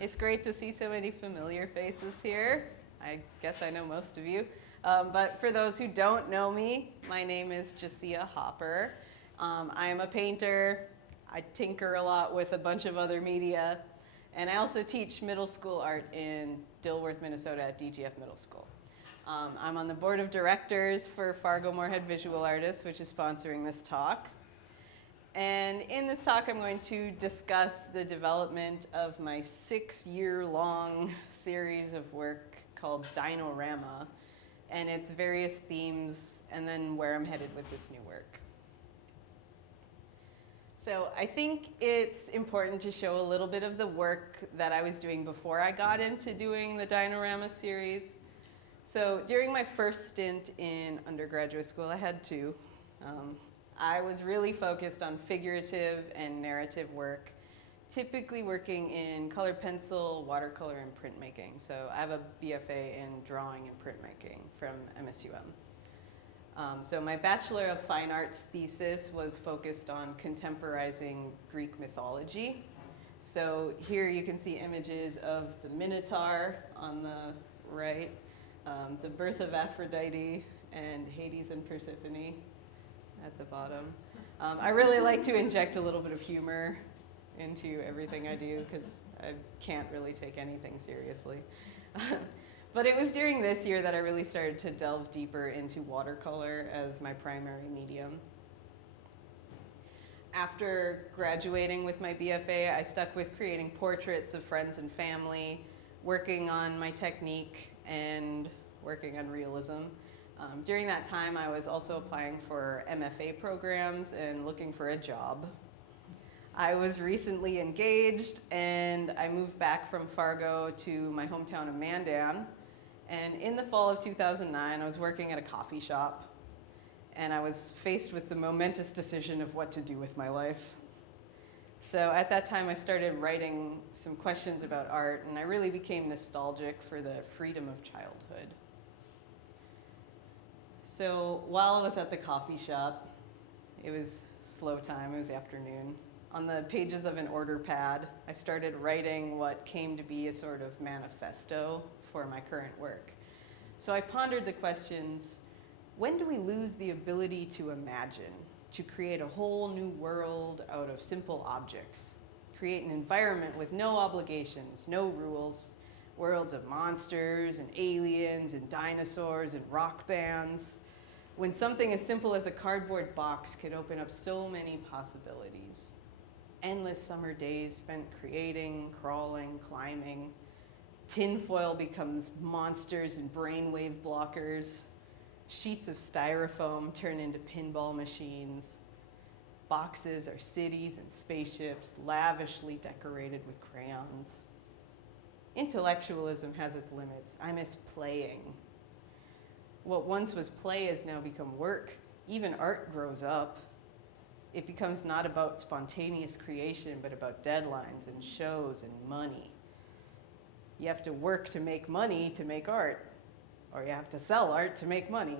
It's great to see so many familiar faces here. I guess I know most of you. But for those who don't know me, my name is Josiah Hopper. I am a painter. I tinker a lot with a bunch of other media. And I also teach middle school art in Dilworth, Minnesota at DGF Middle School. I'm on the board of directors for Fargo-Moorhead Visual Artists, which is sponsoring this talk. And in this talk, I'm going to discuss the development of my 6-year-long series of work called Dinorama, and its various themes, and then where I'm headed with this new work. So I think it's important to show a little bit of the work that I was doing before I got into doing the Dinorama series. So during my first stint in undergraduate school, I had two. I was really focused on figurative and narrative work, typically working in colored pencil, watercolor, and printmaking. So I have a BFA in drawing and printmaking from MSUM. So my Bachelor of Fine Arts thesis was focused on contemporizing Greek mythology. So here you can see images of the Minotaur on the right, the birth of Aphrodite, and Hades and Persephone at the bottom. I really like to inject a little bit of humor into everything I do because I can't really take anything seriously. But it was during this year that I really started to delve deeper into watercolor as my primary medium. After graduating with my BFA, I stuck with creating portraits of friends and family, working on my technique, and working on realism. During that time, I was also applying for MFA programs and looking for a job. I was recently engaged, and I moved back from Fargo to my hometown of Mandan. And in the fall of 2009, I was working at a coffee shop, and I was faced with the momentous decision of what to do with my life. So at that time, I started writing some questions about art, and I really became nostalgic for the freedom of childhood. So while I was at the coffee shop, it was slow time, it was afternoon. On the pages of an order pad, I started writing what came to be a sort of manifesto for my current work. So I pondered the questions, when do we lose the ability to imagine, to create a whole new world out of simple objects, create an environment with no obligations, no rules, worlds of monsters and aliens and dinosaurs and rock bands, when something as simple as a cardboard box could open up so many possibilities. Endless summer days spent creating, crawling, climbing. Tinfoil becomes monsters and brainwave blockers. Sheets of styrofoam turn into pinball machines. Boxes are cities and spaceships lavishly decorated with crayons. Intellectualism has its limits. I miss playing. What once was play has now become work. Even art grows up. It becomes not about spontaneous creation, but about deadlines and shows and money. You have to work to make money to make art, or you have to sell art to make money.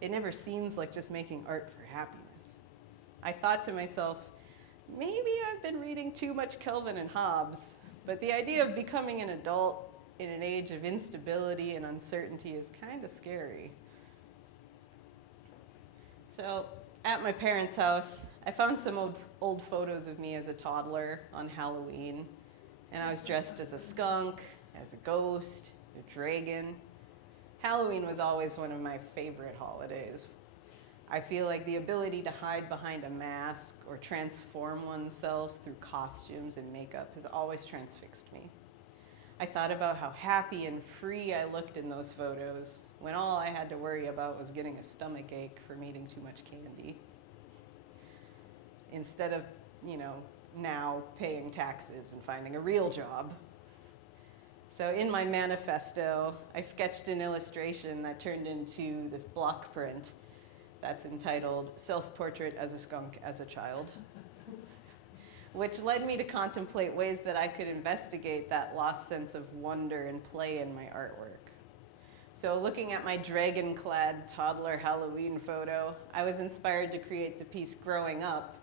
It never seems like just making art for happiness. I thought to myself, maybe I've been reading too much Kelvin and Hobbes, but the idea of becoming an adult in an age of instability and uncertainty is kind of scary. So at my parents' house, I found some old photos of me as a toddler on Halloween, and I was dressed as a skunk, as a ghost, a dragon. Halloween was always one of my favorite holidays. I feel like the ability to hide behind a mask or transform oneself through costumes and makeup has always transfixed me. I thought about how happy and free I looked in those photos when all I had to worry about was getting a stomach ache from eating too much candy. Instead of, now paying taxes and finding a real job. So in my manifesto, I sketched an illustration that turned into this block print that's entitled Self-Portrait as a Skunk as a Child, which led me to contemplate ways that I could investigate that lost sense of wonder and play in my artwork. So looking at my dragon-clad toddler Halloween photo, I was inspired to create the piece Growing Up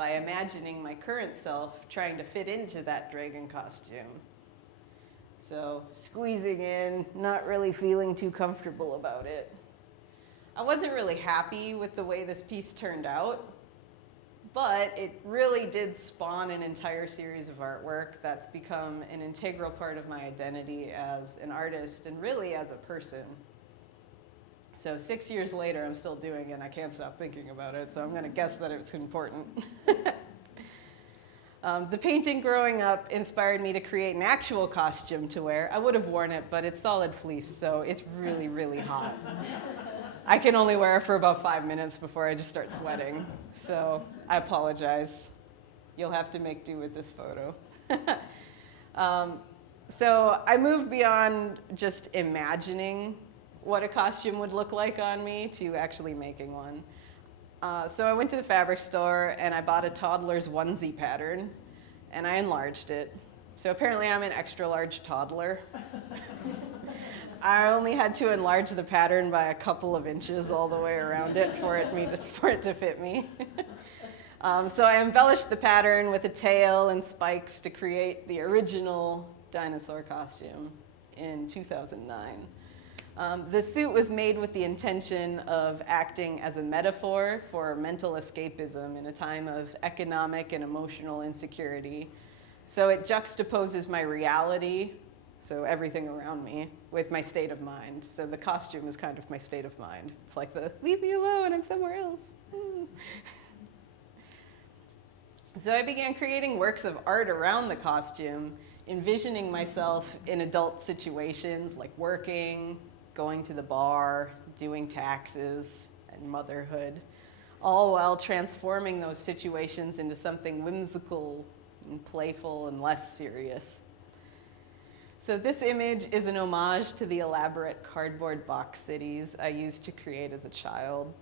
by imagining my current self trying to fit into that dragon costume. So squeezing in, not really feeling too comfortable about it. I wasn't really happy with the way this piece turned out, but it really did spawn an entire series of artwork that's become an integral part of my identity as an artist and really as a person. So 6 years later, I'm still doing it, and I can't stop thinking about it, so I'm going to guess that it's important. The painting growing up inspired me to create an actual costume to wear. I would have worn it, but it's solid fleece, so it's really, really hot. I can only wear it for about 5 minutes before I just start sweating. So I apologize. You'll have to make do with this photo. So I moved beyond just imagining what a costume would look like on me to actually making one. So I went to the fabric store and I bought a toddler's onesie pattern and I enlarged it. So apparently I'm an extra large toddler. I only had to enlarge the pattern by a couple of inches all the way around it for it to fit me. So I embellished the pattern with a tail and spikes to create the original dinosaur costume in 2009. The suit was made with the intention of acting as a metaphor for mental escapism in a time of economic and emotional insecurity. So it juxtaposes my reality, so everything around me, with my state of mind. So the costume is kind of my state of mind. It's like the, leave me alone, I'm somewhere else. So I began creating works of art around the costume, envisioning myself in adult situations like working, going to the bar, doing taxes, and motherhood, all while transforming those situations into something whimsical and playful and less serious. So this image is an homage to the elaborate cardboard box cities I used to create as a child.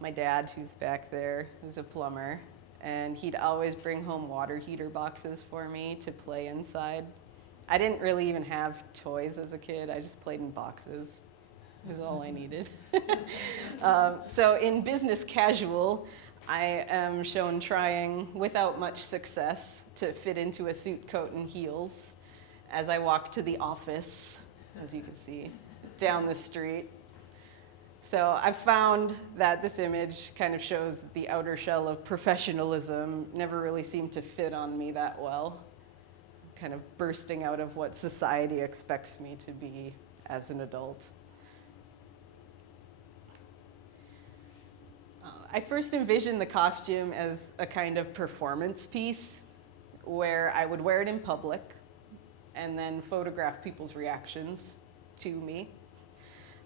My dad, who's back there, is a plumber, and he'd always bring home water heater boxes for me to play inside. I didn't really even have toys as a kid. I just played in boxes. It was all I needed. So in business casual, I am shown trying, without much success, to fit into a suit, coat, and heels as I walk to the office, as you can see, down the street. So I found that this image kind of shows that the outer shell of professionalism never really seemed to fit on me that well, kind of bursting out of what society expects me to be as an adult. I first envisioned the costume as a kind of performance piece where I would wear it in public and then photograph people's reactions to me.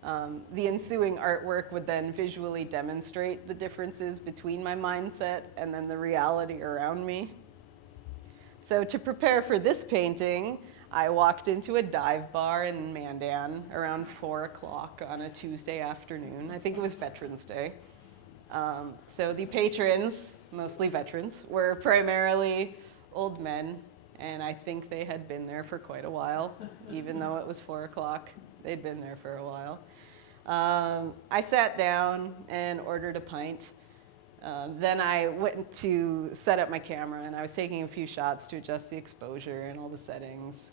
The ensuing artwork would then visually demonstrate the differences between my mindset and then the reality around me. So to prepare for this painting, I walked into a dive bar in Mandan around 4 o'clock on a Tuesday afternoon. I think it was Veterans Day. So the patrons, mostly veterans, were primarily old men, and I think they had been there for quite a while, even though it was 4 o'clock. They'd been there for a while. I sat down and ordered a pint. Then I went to set up my camera, and I was taking a few shots to adjust the exposure and all the settings.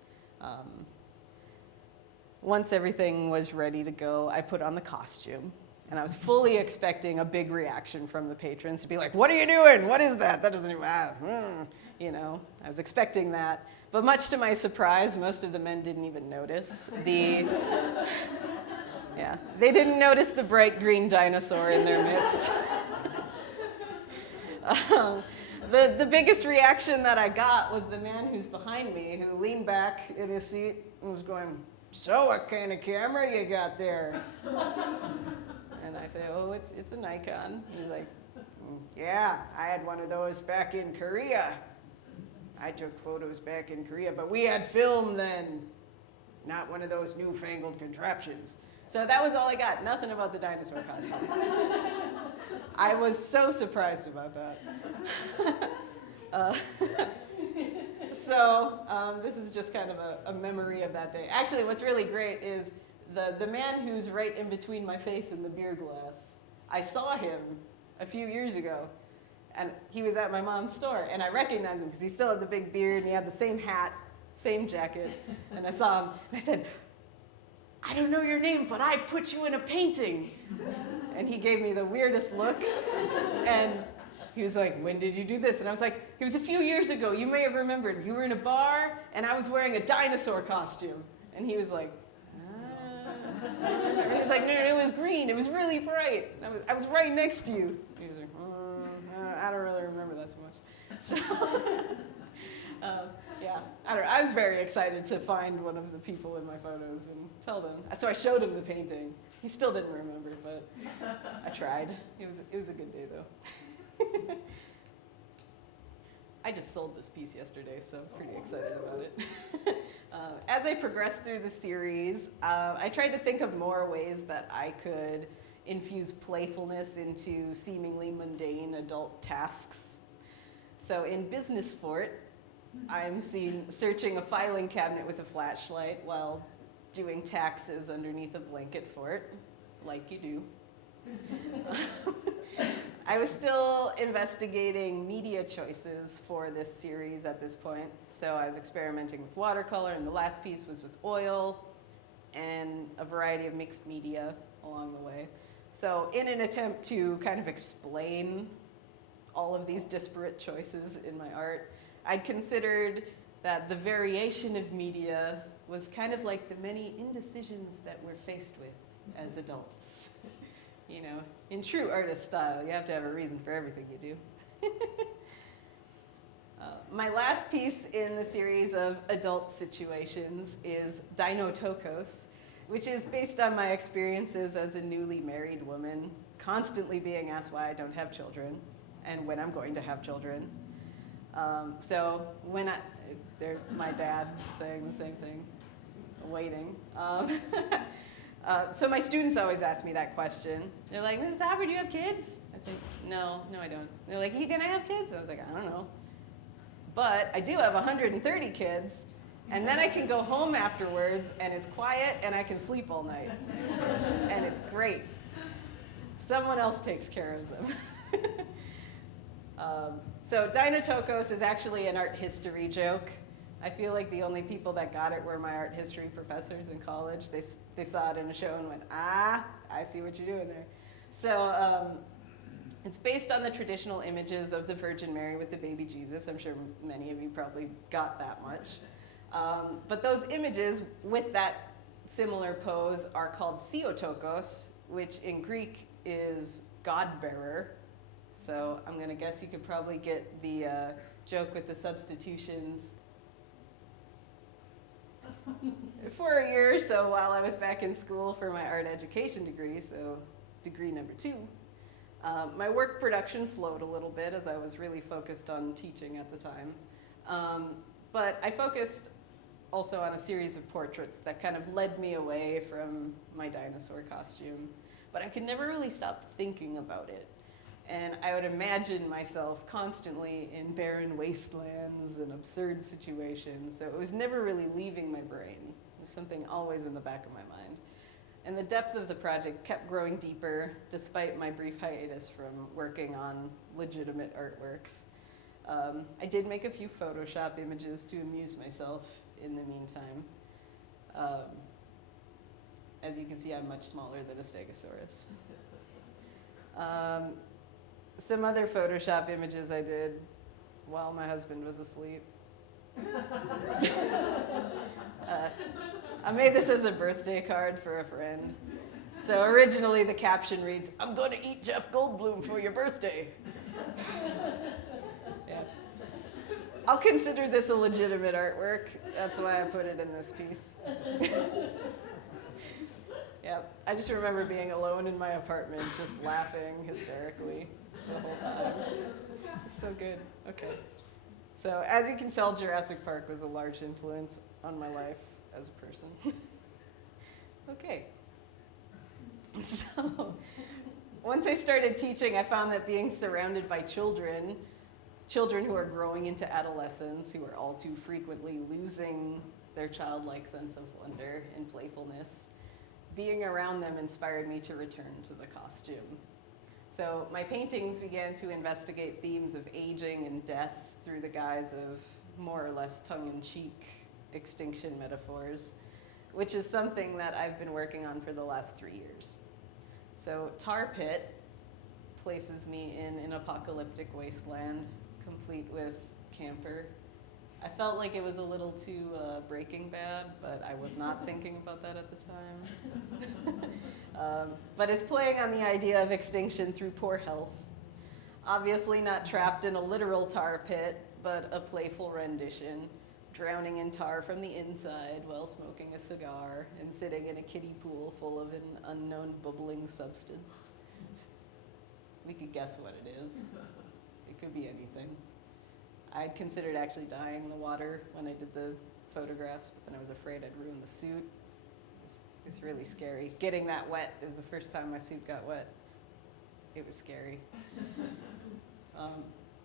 Once everything was ready to go, I put on the costume. And I was fully expecting a big reaction from the patrons to be like, "What are you doing? What is that? That doesn't even," you know, I was expecting that. But much to my surprise, most of the men didn't even notice they didn't notice the bright green dinosaur in their midst. The biggest reaction that I got was the man who's behind me, who leaned back in his seat and was going, "So what kind of camera you got there?" And I say, "Oh, it's a Nikon." He's like, "Yeah, I had one of those back in Korea. I took photos back in Korea, but we had film then, not one of those newfangled contraptions." So that was all I got, nothing about the dinosaur costume. I was so surprised about that. This is just kind of a memory of that day. Actually, what's really great is the man who's right in between my face and the beer glass. I saw him a few years ago And he was at my mom's store, and I recognized him because he still had the big beard, and he had the same hat, same jacket. And I saw him, and I said, I don't know your name, but I put you in a painting. And he gave me the weirdest look, and he was like, when did you do this? And I was like, it was a few years ago. You may have remembered. You were in a bar, and I was wearing a dinosaur costume. And he was like, And he was like, no, it was green. It was really bright. I was right next to you. He was like, I don't really remember that so much. So, yeah, I don't know. I was very excited to find one of the people in my photos and tell them. So I showed him the painting. He still didn't remember, but I tried. It was a good day, though. I just sold this piece yesterday, so I'm pretty excited about it. As I progressed through the series, I tried to think of more ways that I could infuse playfulness into seemingly mundane adult tasks. So in Business Fort, I'm seen searching a filing cabinet with a flashlight while doing taxes underneath a blanket fort, like you do. I was still investigating media choices for this series at this point. So I was experimenting with watercolor, and the last piece was with oil and a variety of mixed media along the way. So in an attempt to kind of explain all of these disparate choices in my art, I'd considered that the variation of media was kind of like the many indecisions that we're faced with as adults. You know, in true artist style, you have to have a reason for everything you do. My last piece in the series of adult situations is Dinotokos, which is based on my experiences as a newly married woman, constantly being asked why I don't have children and when I'm going to have children. So there's my dad saying the same thing, waiting. So my students always ask me that question. They're like, Mrs. Hopper, do you have kids? I say, no, I don't. They're like, are you gonna have kids? I was like, I don't know. But I do have 130 kids, and then I can go home afterwards, and it's quiet, and I can sleep all night. And it's great. Someone else takes care of them. So Dinotokos is actually an art history joke. I feel like the only people that got it were my art history professors in college. They saw it in a show and went, I see what you're doing there. So it's based on the traditional images of the Virgin Mary with the baby Jesus. I'm sure many of you probably got that much. But those images with that similar pose are called Theotokos, which in Greek is God-bearer. So I'm going to guess you could probably get the joke with the substitutions. For a year or so while I was back in school for my art education degree, so degree number 2, my work production slowed a little bit as I was really focused on teaching at the time. But I focused also on a series of portraits that kind of led me away from my dinosaur costume. But I could never really stop thinking about it. And I would imagine myself constantly in barren wastelands and absurd situations. So it was never really leaving my brain. It was something always in the back of my mind. And the depth of the project kept growing deeper despite my brief hiatus from working on legitimate artworks. I did make a few Photoshop images to amuse myself in the meantime. As you can see, I'm much smaller than a Stegosaurus. Some other Photoshop images I did while my husband was asleep. I made this as a birthday card for a friend. So originally the caption reads, "I'm going to eat Jeff Goldblum for your birthday." Yeah. I'll consider this a legitimate artwork. That's why I put it in this piece. Yeah, I just remember being alone in my apartment, just laughing hysterically the whole time. It's so good. Okay. So as you can tell, Jurassic Park was a large influence on my life as a person. Okay. So once I started teaching, I found that being surrounded by children who are growing into adolescence, who are all too frequently losing their childlike sense of wonder and playfulness, being around them inspired me to return to the costume. So my paintings began to investigate themes of aging and death through the guise of more or less tongue-in-cheek extinction metaphors, which is something that I've been working on for the last 3 years. So Tar Pit places me in an apocalyptic wasteland, complete with camper. I felt like it was a little too Breaking Bad, but I was not thinking about that at the time. But it's playing on the idea of extinction through poor health. Obviously not trapped in a literal tar pit, but a playful rendition, drowning in tar from the inside while smoking a cigar and sitting in a kiddie pool full of an unknown bubbling substance. We could guess what it is. It could be anything. I'd considered actually dyeing the water when I did the photographs, but then I was afraid I'd ruin the suit. It was really scary. Getting that wet, it was the first time my suit got wet. It was scary.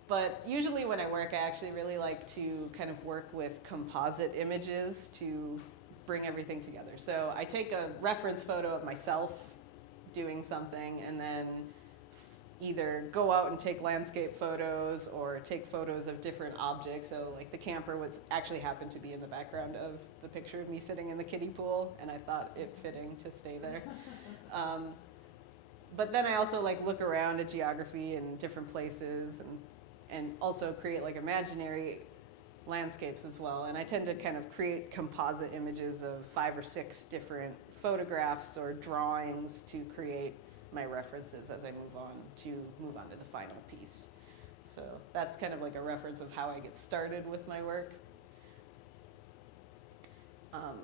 But usually when I work, I actually really like to kind of work with composite images to bring everything together. So I take a reference photo of myself doing something and then either go out and take landscape photos or take photos of different objects. So like the camper was actually happened to be in the background of the picture of me sitting in the kiddie pool, and I thought it fitting to stay there. But then I also like look around at geography and different places and also create like imaginary landscapes as well. And I tend to kind of create composite images of 5 or 6 different photographs or drawings to create my references as I move on to the final piece. So that's kind of like a reference of how I get started with my work.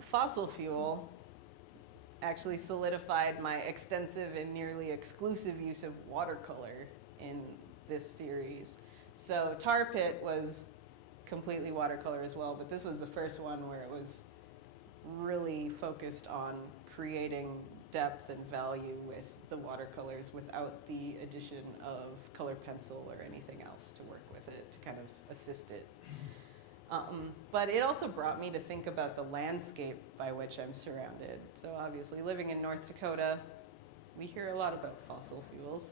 Fossil fuel actually solidified my extensive and nearly exclusive use of watercolor in this series. So Tar Pit was completely watercolor as well, but this was the first one where it was really focused on creating depth and value with the watercolors without the addition of color pencil or anything else to work with it to kind of assist it. But it also brought me to think about the landscape by which I'm surrounded. So obviously living in North Dakota, we hear a lot about fossil fuels.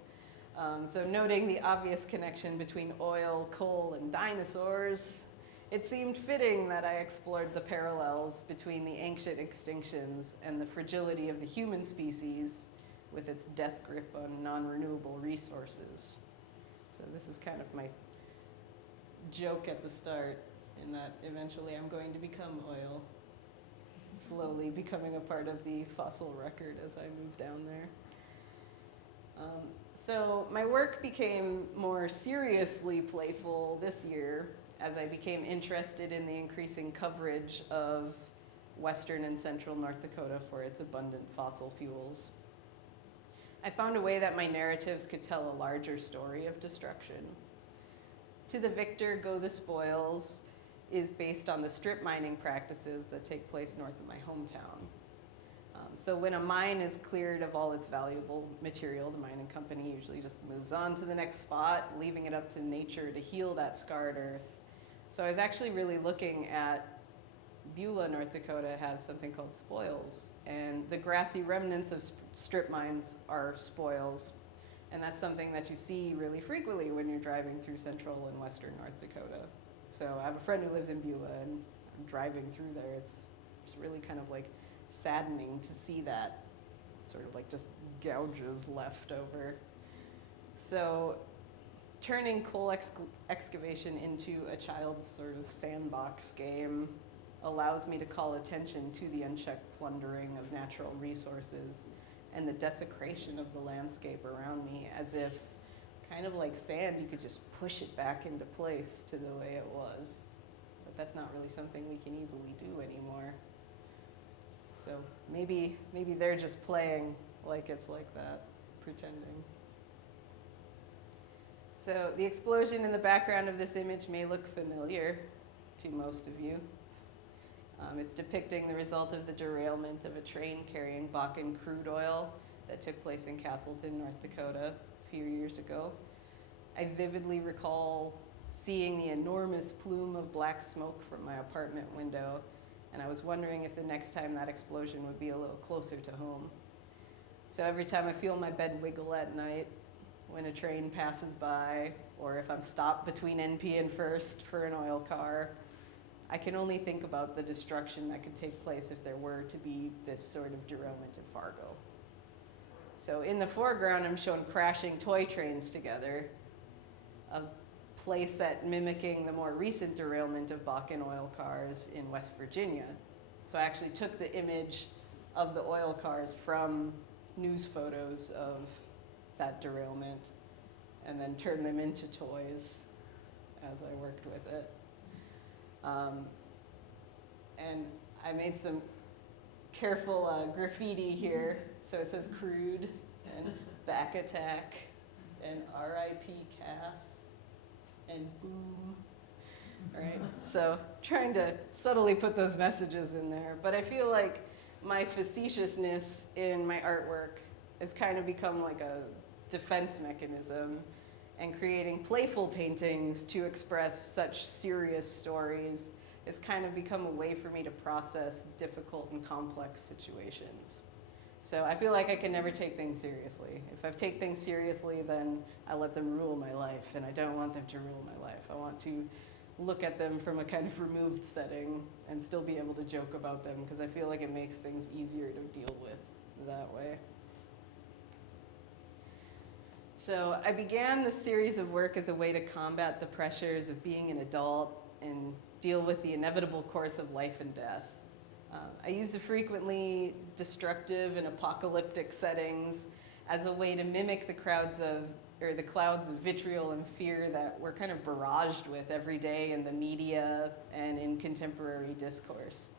So noting the obvious connection between oil, coal, and dinosaurs, it seemed fitting that I explored the parallels between the ancient extinctions and the fragility of the human species with its death grip on non-renewable resources. So this is kind of my joke at the start, in that eventually I'm going to become oil, slowly becoming a part of the fossil record as I move down there. So my work became more seriously playful this year as I became interested in the increasing coverage of western and central North Dakota for its abundant fossil fuels. I found a way that my narratives could tell a larger story of destruction. To the Victor, Go the Spoils is based on the strip mining practices that take place north of my hometown. So when a mine is cleared of all its valuable material, the mining company usually just moves on to the next spot, leaving it up to nature to heal that scarred earth. So I was actually really looking at Beulah, North Dakota has something called spoils, and the grassy remnants of strip mines are spoils, and that's something that you see really frequently when you're driving through central and western North Dakota. So I have a friend who lives in Beulah, and I'm driving through there. It's really kind of like saddening to see that sort of like just gouges left over. So turning coal excavation into a child's sort of sandbox game allows me to call attention to the unchecked plundering of natural resources and the desecration of the landscape around me, as if kind of like sand, you could just push it back into place to the way it was. But that's not really something we can easily do anymore. So maybe they're just playing like it's like that, pretending. So the explosion in the background of this image may look familiar to most of you. It's depicting the result of the derailment of a train carrying Bakken crude oil that took place in Castleton, North Dakota a few years ago. I vividly recall seeing the enormous plume of black smoke from my apartment window, and I was wondering if the next time that explosion would be a little closer to home. So every time I feel my bed wiggle at night, when a train passes by, or if I'm stopped between NP and First for an oil car, I can only think about the destruction that could take place if there were to be this sort of derailment in Fargo. So in the foreground, I'm shown crashing toy trains together, a place that mimicking the more recent derailment of Bakken oil cars in West Virginia. So I actually took the image of the oil cars from news photos of that derailment and then turned them into toys as I worked with it. And I made some careful graffiti here. So it says crude and back attack and RIP Cass and boom. All right, so trying to subtly put those messages in there. But I feel like my facetiousness in my artwork has kind of become like a defense mechanism, and creating playful paintings to express such serious stories has kind of become a way for me to process difficult and complex situations. So I feel like I can never take things seriously. If I take things seriously, then I let them rule my life, and I don't want them to rule my life. I want to look at them from a kind of removed setting and still be able to joke about them, because I feel like it makes things easier to deal with that way. So I began this series of work as a way to combat the pressures of being an adult and deal with the inevitable course of life and death. I use the frequently destructive and apocalyptic settings as a way to mimic the clouds of vitriol and fear that we're kind of barraged with every day in the media and in contemporary discourse.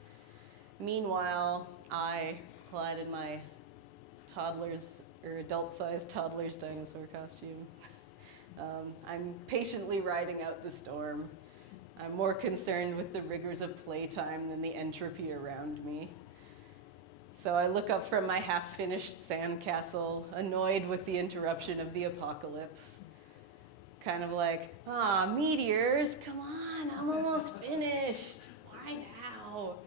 Meanwhile, I, clad in my adult-sized toddler's dinosaur costume, I'm patiently riding out the storm. I'm more concerned with the rigors of playtime than the entropy around me. So I look up from my half-finished sandcastle, annoyed with the interruption of the apocalypse. Kind of like, meteors, come on, I'm almost finished. Why now?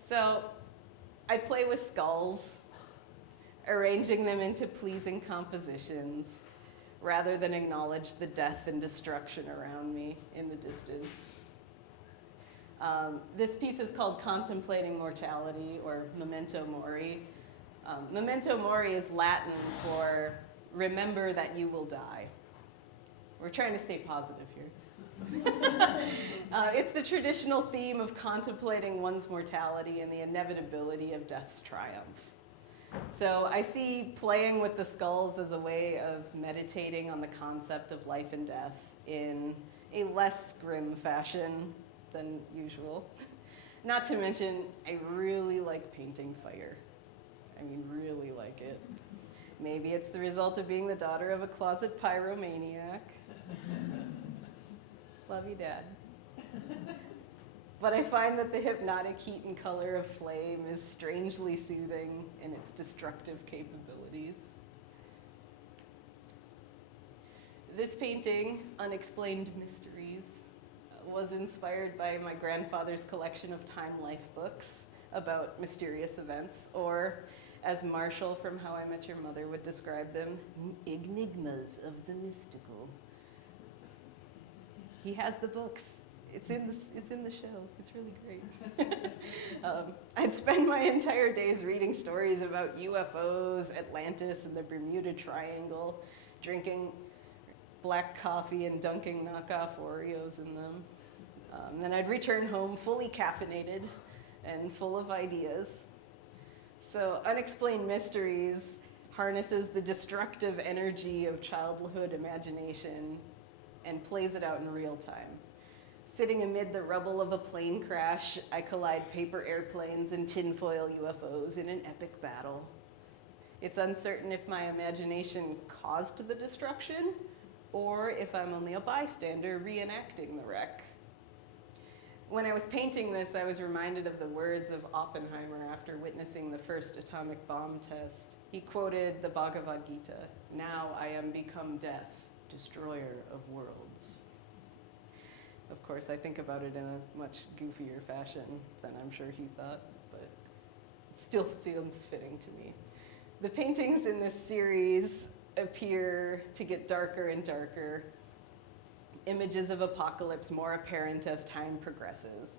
So I play with skulls, arranging them into pleasing compositions, rather than acknowledge the death and destruction around me in the distance. This piece is called Contemplating Mortality, or Memento Mori. Memento Mori is Latin for remember that you will die. We're trying to stay positive here. It's the traditional theme of contemplating one's mortality and the inevitability of death's triumph. So I see playing with the skulls as a way of meditating on the concept of life and death in a less grim fashion than usual. Not to mention, I really like painting fire. I mean, really like it. Maybe it's the result of being the daughter of a closet pyromaniac. Love you, Dad. But I find that the hypnotic heat and color of flame is strangely soothing in its destructive capabilities. This painting, Unexplained Mysteries, was inspired by my grandfather's collection of Time Life books about mysterious events, or as Marshall from How I Met Your Mother would describe them, enigmas of the mystical. He has the books. It's in the show. It's really great. I'd spend my entire days reading stories about UFOs, Atlantis, and the Bermuda Triangle, drinking black coffee and dunking knockoff Oreos in them. Then I'd return home fully caffeinated and full of ideas. So Unexplained Mysteries harnesses the destructive energy of childhood imagination and plays it out in real time. Sitting amid the rubble of a plane crash, I collide paper airplanes and tinfoil UFOs in an epic battle. It's uncertain if my imagination caused the destruction or if I'm only a bystander reenacting the wreck. When I was painting this, I was reminded of the words of Oppenheimer after witnessing the first atomic bomb test. He quoted the Bhagavad Gita, "Now I am become death, destroyer of worlds." Of course, I think about it in a much goofier fashion than I'm sure he thought, but it still seems fitting to me. The paintings in this series appear to get darker and darker, images of apocalypse more apparent as time progresses.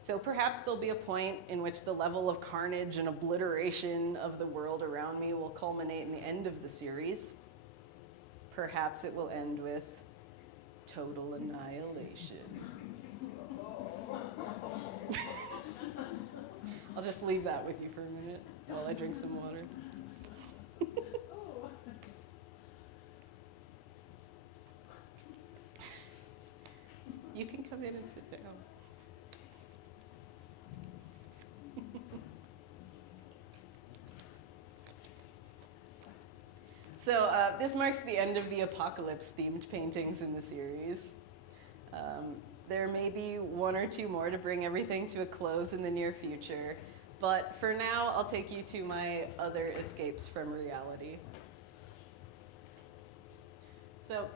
So perhaps there'll be a point in which the level of carnage and obliteration of the world around me will culminate in the end of the series. Perhaps it will end with total annihilation. I'll just leave that with you for a minute while I drink some water. You can come in and sit down. So this marks the end of the apocalypse-themed paintings in the series. There may be one or two more to bring everything to a close in the near future, but for now, I'll take you to my other escapes from reality. So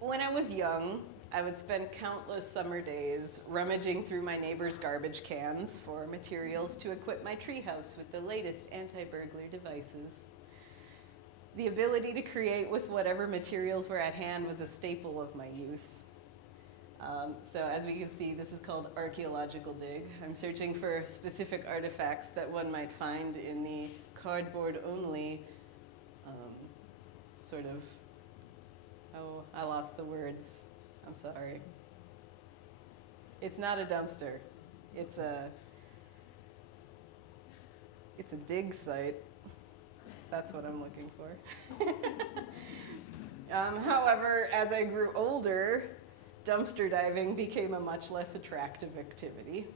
when I was young, I would spend countless summer days rummaging through my neighbor's garbage cans for materials to equip my treehouse with the latest anti-burglar devices. The ability to create with whatever materials were at hand was a staple of my youth. So as we can see, this is called Archaeological Dig. I'm searching for specific artifacts that one might find in the cardboard-only sort of, oh, I lost the words. I'm sorry. It's not a dumpster. It's a dig site. That's what I'm looking for. However, as I grew older, dumpster diving became a much less attractive activity.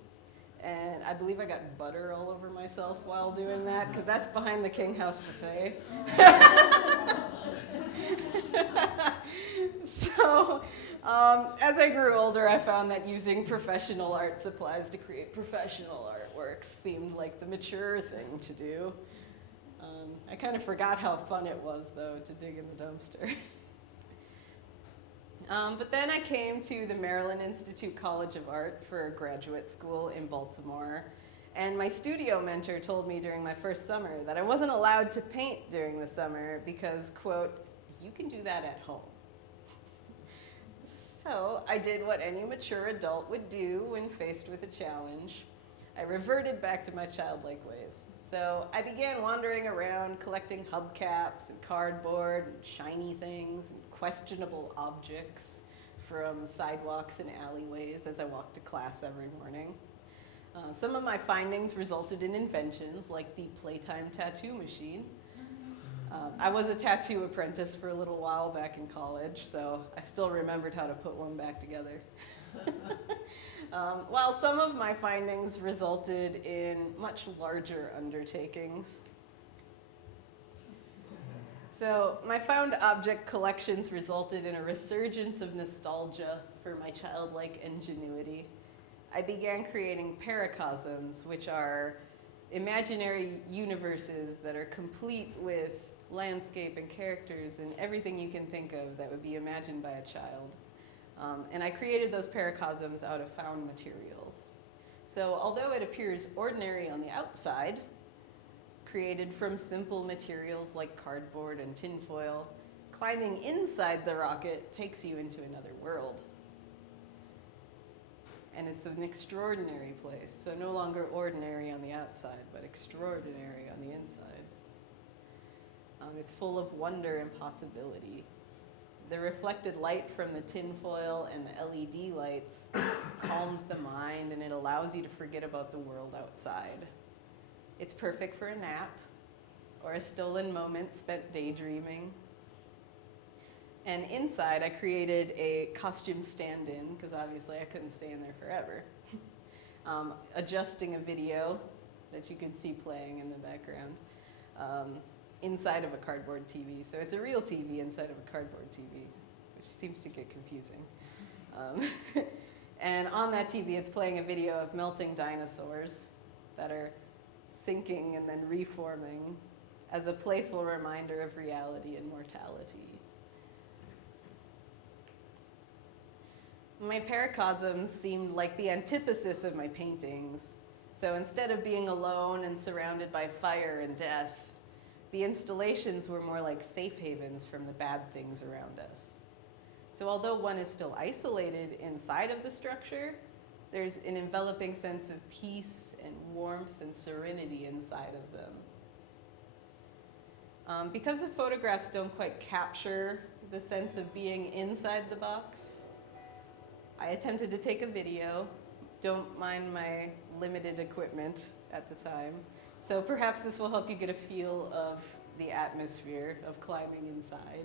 And I believe I got butter all over myself while doing that, because that's behind the King House buffet. So, as I grew older, I found that using professional art supplies to create professional artworks seemed like the mature thing to do. I kind of forgot how fun it was, though, to dig in the dumpster. But then I came to the Maryland Institute College of Art for graduate school in Baltimore, and my studio mentor told me during my first summer that I wasn't allowed to paint during the summer because, quote, you can do that at home. So I did what any mature adult would do when faced with a challenge. I reverted back to my childlike ways. So I began wandering around collecting hubcaps and cardboard and shiny things and questionable objects from sidewalks and alleyways as I walked to class every morning. Some of my findings resulted in inventions like the Playtime tattoo machine. I was a tattoo apprentice for a little while back in college, so I still remembered how to put one back together. While some of my findings resulted in much larger undertakings. So my found object collections resulted in a resurgence of nostalgia for my childlike ingenuity. I began creating paracosms, which are imaginary universes that are complete with landscape and characters and everything you can think of that would be imagined by a child. And I created those paracosms out of found materials. So although it appears ordinary on the outside, created from simple materials like cardboard and tinfoil, climbing inside the rocket takes you into another world. And it's an extraordinary place, so no longer ordinary on the outside, but extraordinary on the inside. It's full of wonder and possibility. The reflected light from the tinfoil and the LED lights calms the mind, and it allows you to forget about the world outside. It's perfect for a nap or a stolen moment spent daydreaming. And inside, I created a costume stand-in, because obviously I couldn't stay in there forever, adjusting a video that you could see playing in the background inside of a cardboard TV. So it's a real TV inside of a cardboard TV, which seems to get confusing. And on that TV, it's playing a video of melting dinosaurs that are sinking and then reforming as a playful reminder of reality and mortality. My paracosms seemed like the antithesis of my paintings. So instead of being alone and surrounded by fire and death, The installations were more like safe havens from the bad things around us. So although one is still isolated inside of the structure, there's an enveloping sense of peace and warmth and serenity inside of them. Because the photographs don't quite capture the sense of being inside the box, I attempted to take a video. Don't mind my limited equipment at the time. So perhaps this will help you get a feel of the atmosphere of climbing inside.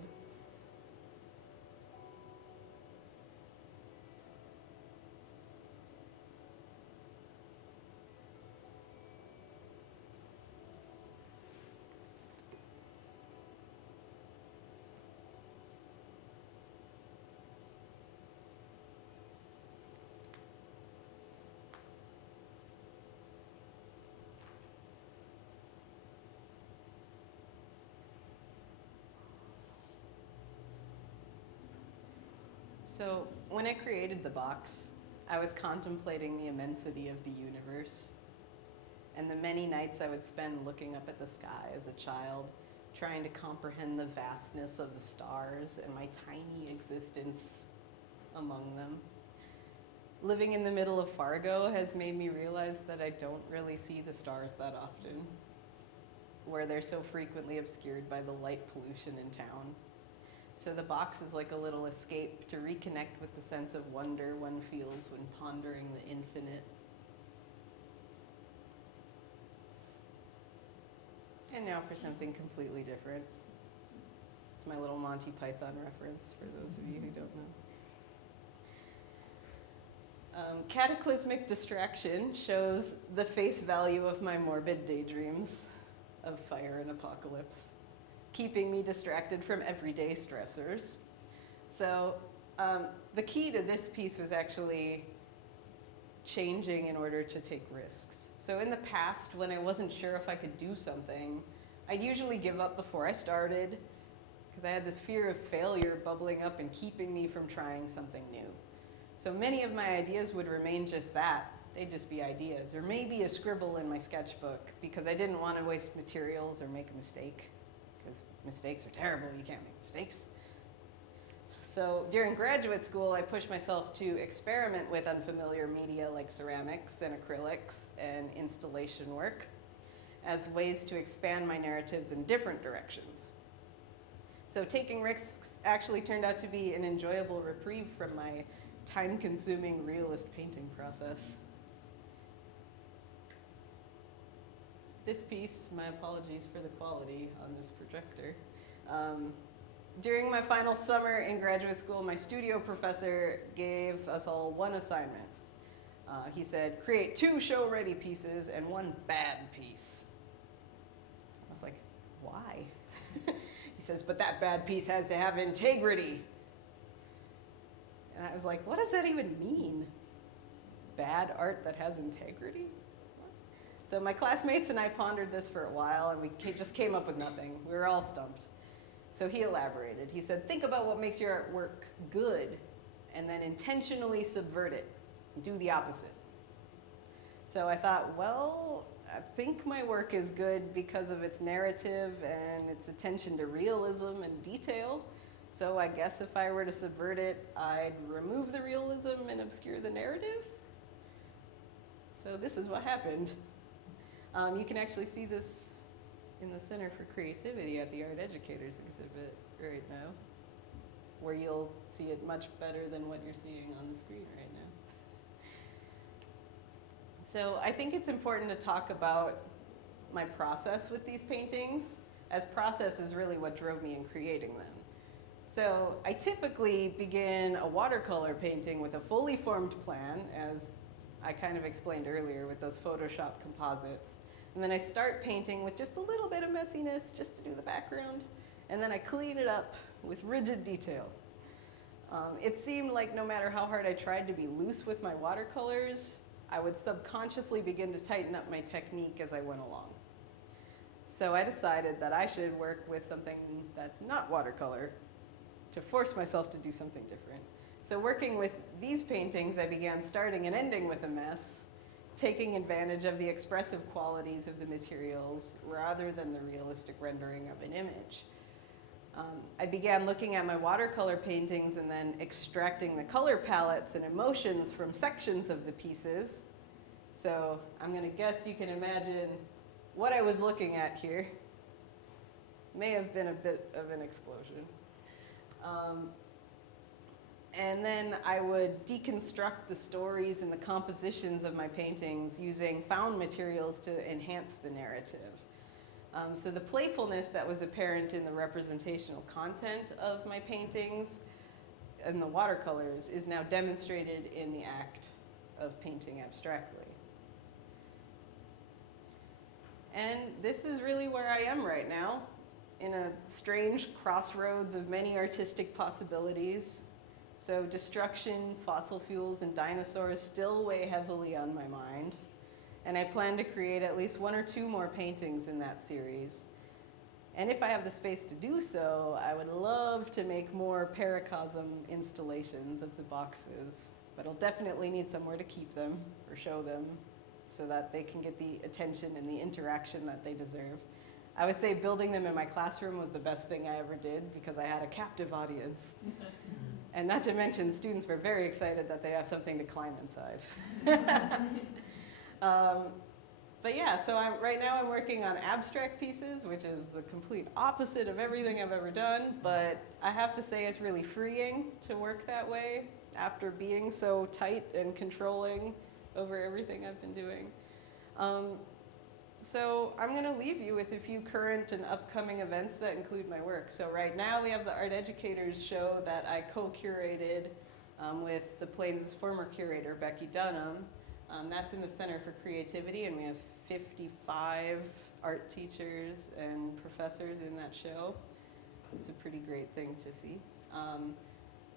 So when I created the box, I was contemplating the immensity of the universe and the many nights I would spend looking up at the sky as a child, trying to comprehend the vastness of the stars and my tiny existence among them. Living in the middle of Fargo has made me realize that I don't really see the stars that often, where they're so frequently obscured by the light pollution in town. So the box is like a little escape to reconnect with the sense of wonder one feels when pondering the infinite. And now for something completely different. It's my little Monty Python reference for those of you who don't know. Cataclysmic distraction shows the face value of my morbid daydreams of fire and apocalypse, keeping me distracted from everyday stressors. So the key to this piece was actually changing in order to take risks. So in the past, when I wasn't sure if I could do something, I'd usually give up before I started because I had this fear of failure bubbling up and keeping me from trying something new. So many of my ideas would remain just that. They'd just be ideas, or maybe a scribble in my sketchbook because I didn't want to waste materials or make a mistake. Because mistakes are terrible, you can't make mistakes. So during graduate school, I pushed myself to experiment with unfamiliar media like ceramics and acrylics and installation work as ways to expand my narratives in different directions. So taking risks actually turned out to be an enjoyable reprieve from my time-consuming realist painting process. This piece, my apologies for the quality on this projector. During my final summer in graduate school, my studio professor gave us all one assignment. He said, create 2 show-ready pieces and 1 bad piece. I was like, why? He says, but that bad piece has to have integrity. And I was like, what does that even mean? Bad art that has integrity? So my classmates and I pondered this for a while, and we just came up with nothing. We were all stumped. So he elaborated. He said, think about what makes your artwork good, and then intentionally subvert it. Do the opposite. So I thought, well, I think my work is good because of its narrative and its attention to realism and detail. So I guess if I were to subvert it, I'd remove the realism and obscure the narrative. So this is what happened. You can actually see this in the Center for Creativity at the Art Educators exhibit right now, where you'll see it much better than what you're seeing on the screen right now. So I think it's important to talk about my process with these paintings, as process is really what drove me in creating them. So I typically begin a watercolor painting with a fully formed plan, as I kind of explained earlier with those Photoshop composites. And then I start painting with just a little bit of messiness just to do the background. And then I clean it up with rigid detail. It seemed like no matter how hard I tried to be loose with my watercolors, I would subconsciously begin to tighten up my technique as I went along. So I decided that I should work with something that's not watercolor to force myself to do something different. So working with these paintings, I began starting and ending with a mess, taking advantage of the expressive qualities of the materials rather than the realistic rendering of an image. I began looking at my watercolor paintings and then extracting the color palettes and emotions from sections of the pieces. So I'm going to guess you can imagine what I was looking at here. May have been a bit of an explosion. And then I would deconstruct the stories and the compositions of my paintings using found materials to enhance the narrative. So the playfulness that was apparent in the representational content of my paintings and the watercolors is now demonstrated in the act of painting abstractly. And this is really where I am right now, in a strange crossroads of many artistic possibilities. So destruction, fossil fuels, and dinosaurs still weigh heavily on my mind. And I plan to create at least 1 or 2 more paintings in that series. And if I have the space to do so, I would love to make more paracosm installations of the boxes. But I'll definitely need somewhere to keep them or show them so that they can get the attention and the interaction that they deserve. I would say building them in my classroom was the best thing I ever did because I had a captive audience. And not to mention, students were very excited that they have something to climb inside. But yeah, so right now I'm working on abstract pieces, which is the complete opposite of everything I've ever done. But I have to say it's really freeing to work that way after being so tight and controlling over everything I've been doing. So I'm going to leave you with a few current and upcoming events that include my work. So right now we have the Art Educators show that I co-curated with the Plains' former curator, Becky Dunham. That's in the Center for Creativity, and we have 55 art teachers and professors in that show. It's a pretty great thing to see.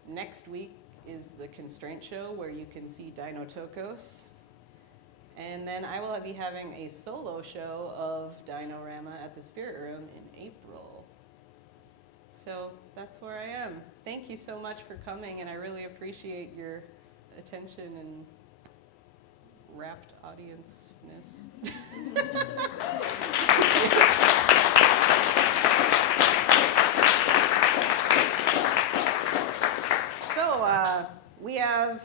Next week is the Constraint Show, where you can see Dinotokos. And then I will be having a solo show of Dinorama at the Spirit Room in April. So that's where I am. Thank you so much for coming, and I really appreciate your attention and rapt audience-ness. So we have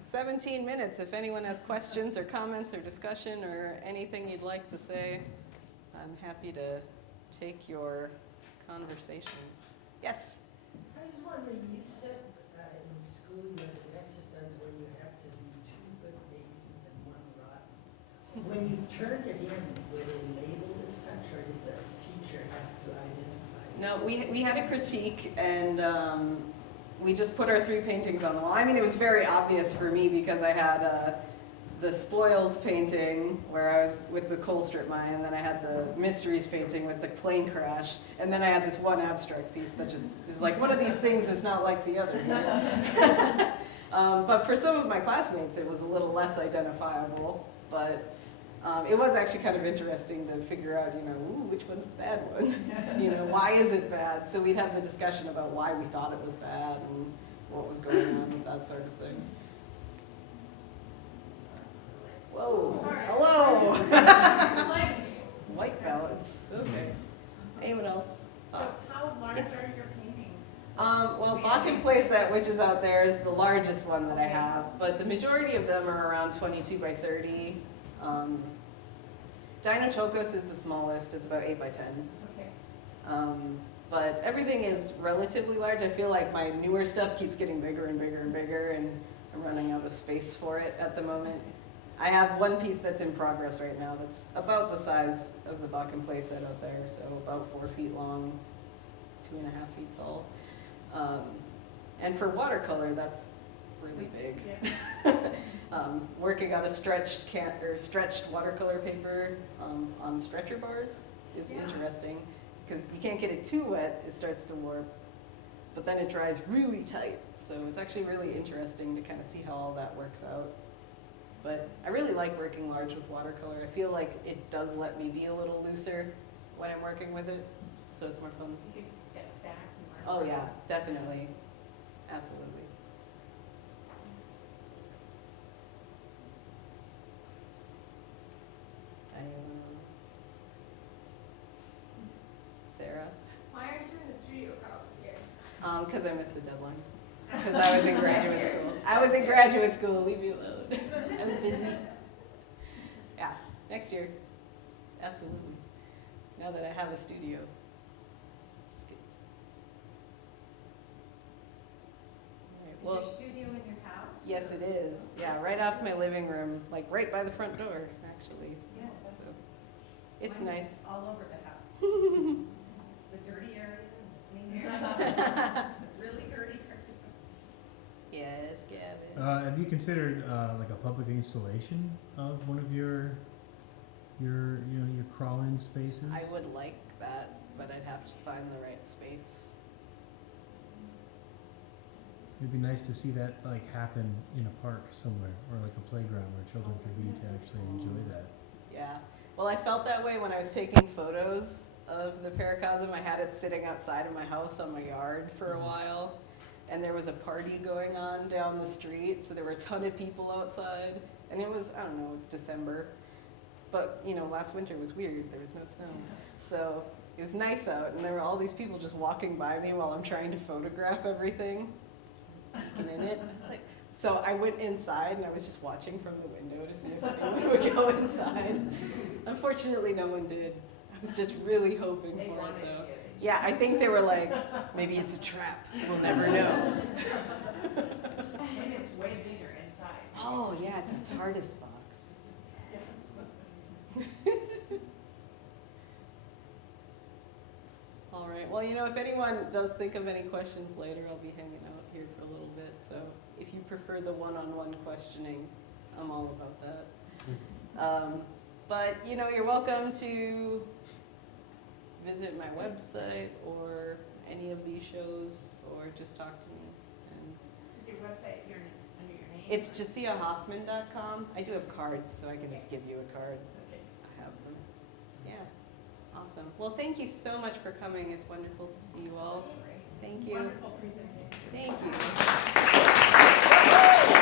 17 minutes. If anyone has questions or comments or discussion or anything you'd like to say, I'm happy to take your conversation. Yes? I was wondering, you said in school you had an exercise where you have to do 2 good paintings and 1 rotten. When you turned it in, were they labeled as such, or did the teacher have to identify? No, we had a critique, and we just put our 3 paintings on the wall. I mean, it was very obvious for me because I had the Spoils painting where I was with the coal strip mine, and then I had the Mysteries painting with the plane crash, and then I had this one abstract piece that just is like, one of these things is not like the other. You know? But for some of my classmates, it was a little less identifiable, but it was actually kind of interesting to figure out, you know, ooh, which one's the bad one? You know, why is it bad? So we'd have the discussion about why we thought it was bad and what was going on, that sort of thing. Whoa, Sorry. Hello. White balance, okay. Anyone else? So how large are your paintings? Well, Bakken Playset, which is out there, is the largest one that I have, but the majority of them are around 22 by 30. Dinotokos is the smallest, it's about 8 by 10. Okay. But everything is relatively large. I feel like my newer stuff keeps getting bigger and bigger and bigger, and I'm running out of space for it at the moment. I have one piece that's in progress right now that's about the size of the Bakken Playset out there, so about 4 feet long, 2.5 feet tall. And for watercolor, that's really big. Yeah. Working on a stretched watercolor paper on stretcher bars is interesting because you can't get it too wet, it starts to warp, but then it dries really tight. So it's actually really interesting to kind of see how all that works out. But I really like working large with watercolor. I feel like it does let me be a little looser when I'm working with it, so it's more fun. You could step back more. Oh yeah, definitely, absolutely. Sarah? Why aren't you in the studio crowd this year? Because I missed the deadline. Because I was in graduate school. I was in graduate school, leave me alone. I was busy. Yeah, next year. Absolutely. Now that I have a studio. It's good. All right, Is well, your studio in your house? yes, it is. Yeah, right off my living room, like right by the front door, actually. Yeah. So it's Mine is nice. all over the house. It's the dirty area and the clean area. Really dirty area. Yes, Gavin. Have you considered like a public installation of one of your your crawl-in spaces? I would like that, but I'd have to find the right space. It'd be nice to see that like happen in a park somewhere or like a playground where children could be to actually enjoy that. Yeah. Well, I felt that way when I was taking photos of the paracosm. I had it sitting outside of my house on my yard for a while. And there was a party going on down the street, so there were a ton of people outside. And it was, I don't know, December. But, last winter was weird. There was no snow. So it was nice out, and there were all these people just walking by me while I'm trying to photograph everything. Peeking in it. So I went inside, and I was just watching from the window to see if anyone would go inside. Unfortunately, no one did. I was just really hoping They for wanted it, though. to. Yeah, I think they were like, maybe it's a trap. We'll never know. Maybe it's way bigger inside. Oh, yeah, it's a TARDIS box. All right. Well, if anyone does think of any questions later, I'll be hanging out here for a little bit. So if you prefer the one-on-one questioning, I'm all about that. But, you're welcome to visit my website or any of these shows, or just talk to me. And Is your website under your name? it's JosiahHoffman.com. I do have cards, so I can just give you a card. Okay. I have them. Yeah, awesome. Well, thank you so much for coming. It's wonderful to see you all. Great. Thank you. Wonderful presentation. Thank you.